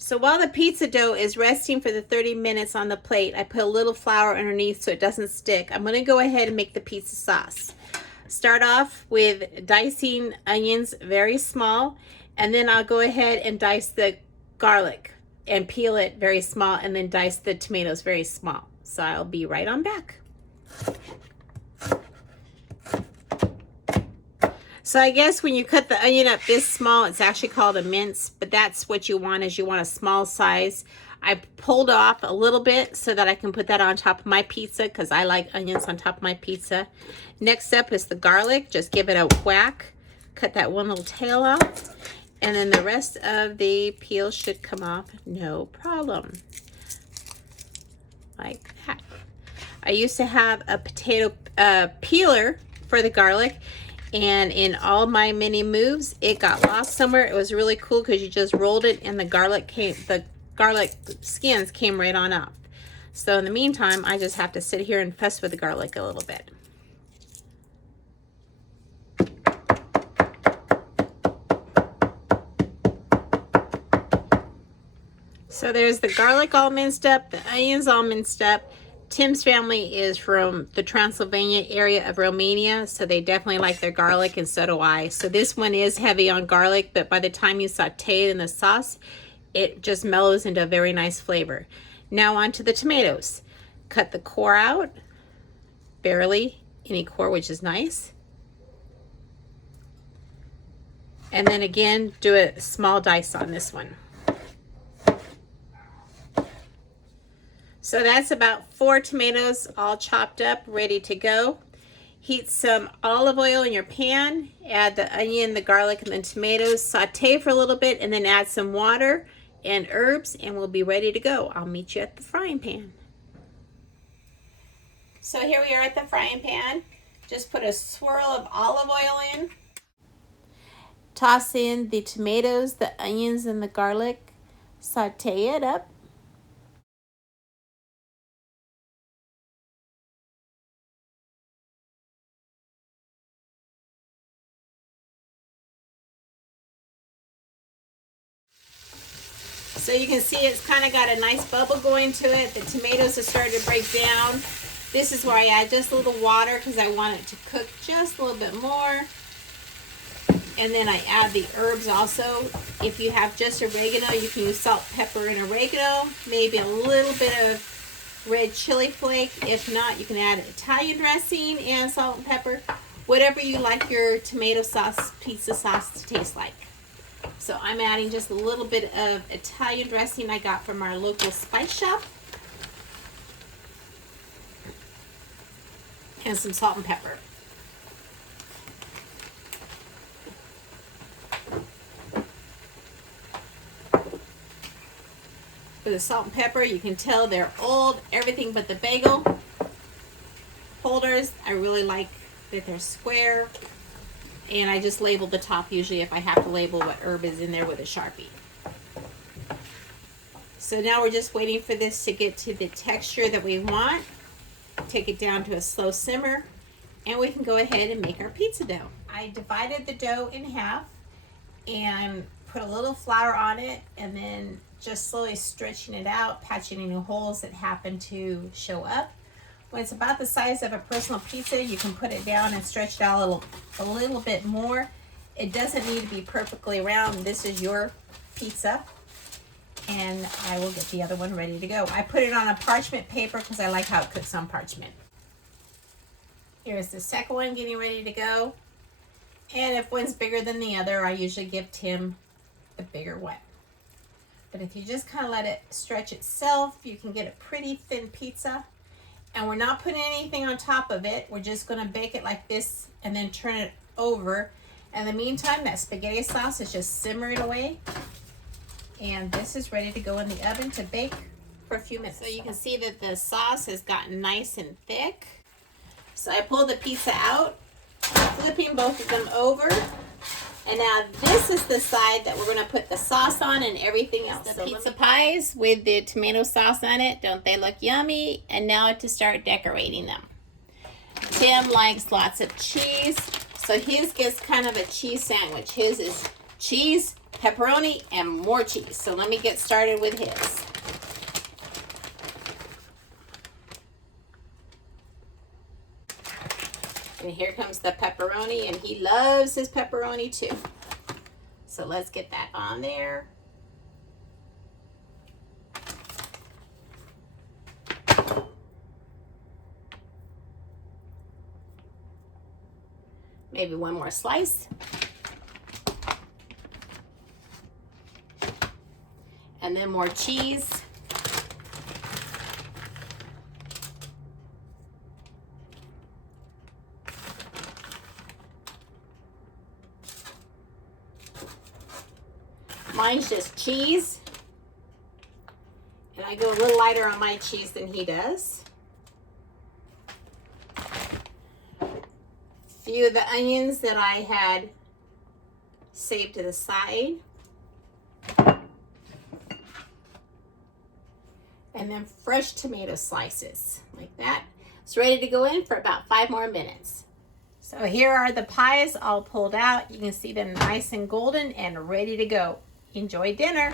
So while the pizza dough is resting for the 30 minutes on the plate, I put a little flour underneath so it doesn't stick. I'm gonna go ahead and make the pizza sauce. Start off with dicing onions very small, and then I'll go ahead and dice the garlic and peel it very small, and then dice the tomatoes very small. So I'll be right on back. So I guess when you cut the onion up this small, it's actually called a mince, but that's what you want, is you want a small size. I pulled off a little bit so that I can put that on top of my pizza because I like onions on top of my pizza. Next up is the garlic. Just give it a whack. Cut that one little tail off. And then the rest of the peel should come off no problem. Like that. I used to have a potato peeler for the garlic, and in all my mini moves it got lost somewhere. It was really cool because you just rolled it and the garlic skins came right on off. So in the meantime, I just have to sit here and fuss with the garlic a little bit. So there's the garlic all minced up, the onions all minced up. Tim's family is from the Transylvania area of Romania, so they definitely like their garlic, and so do I. So this one is heavy on garlic, but by the time you saute it in the sauce, it just mellows into a very nice flavor. Now on to the tomatoes. Cut the core out, barely any core, which is nice. And then again, do a small dice on this one. So that's about 4 tomatoes all chopped up, ready to go. Heat some olive oil in your pan, add the onion, the garlic, and the tomatoes, saute for a little bit, and then add some water and herbs, and we'll be ready to go. I'll meet you at the frying pan. So here we are at the frying pan. Just put a swirl of olive oil in. Toss in the tomatoes, the onions, and the garlic. Saute it up. So you can see it's kind of got a nice bubble going to it. The tomatoes have started to break down. This is where I add just a little water because I want it to cook just a little bit more. And then I add the herbs also. If you have just oregano, you can use salt, pepper, and oregano. Maybe a little bit of red chili flake. If not, you can add Italian dressing and salt and pepper. Whatever you like your tomato sauce, pizza sauce to taste like. So I'm adding just a little bit of Italian dressing I got from our local spice shop. And some salt and pepper. For the salt and pepper, you can tell they're old, everything but the bagel holders. I really like that they're square. And I just label the top usually if I have to label what herb is in there with a Sharpie. So now we're just waiting for this to get to the texture that we want. Take it down to a slow simmer, and we can go ahead and make our pizza dough. I divided the dough in half and put a little flour on it, and then just slowly stretching it out, patching any holes that happen to show up. When it's about the size of a personal pizza, you can put it down and stretch it out a little bit more. It doesn't need to be perfectly round. This is your pizza. And I will get the other one ready to go. I put it on a parchment paper because I like how it cooks on parchment. Here's the second one getting ready to go. And if one's bigger than the other, I usually give Tim the bigger one. But if you just kind of let it stretch itself, you can get a pretty thin pizza. And we're not putting anything on top of it. We're just going to bake it like this and then turn it over. In the meantime, that spaghetti sauce is just simmering away. And this is ready to go in the oven to bake for a few minutes. So you can see that the sauce has gotten nice and thick. So I pulled the pizza out, flipping both of them over. And now this is the side that we're going to put the sauce on and everything else. The pizza pies with the tomato sauce on it. Don't they look yummy? And now to start decorating them. Tim likes lots of cheese, so his gets kind of a cheese sandwich. His is cheese, pepperoni and more cheese. So let me get started with his. And here comes the pepperoni, and he loves his pepperoni too. So let's get that on there. Maybe one more slice. And then more cheese. Mine's just cheese. And I go a little lighter on my cheese than he does. Few of the onions that I had saved to the side. And then fresh tomato slices like that. It's ready to go in for about 5 more minutes. So here are the pies all pulled out. You can see them nice and golden and ready to go. Enjoy dinner.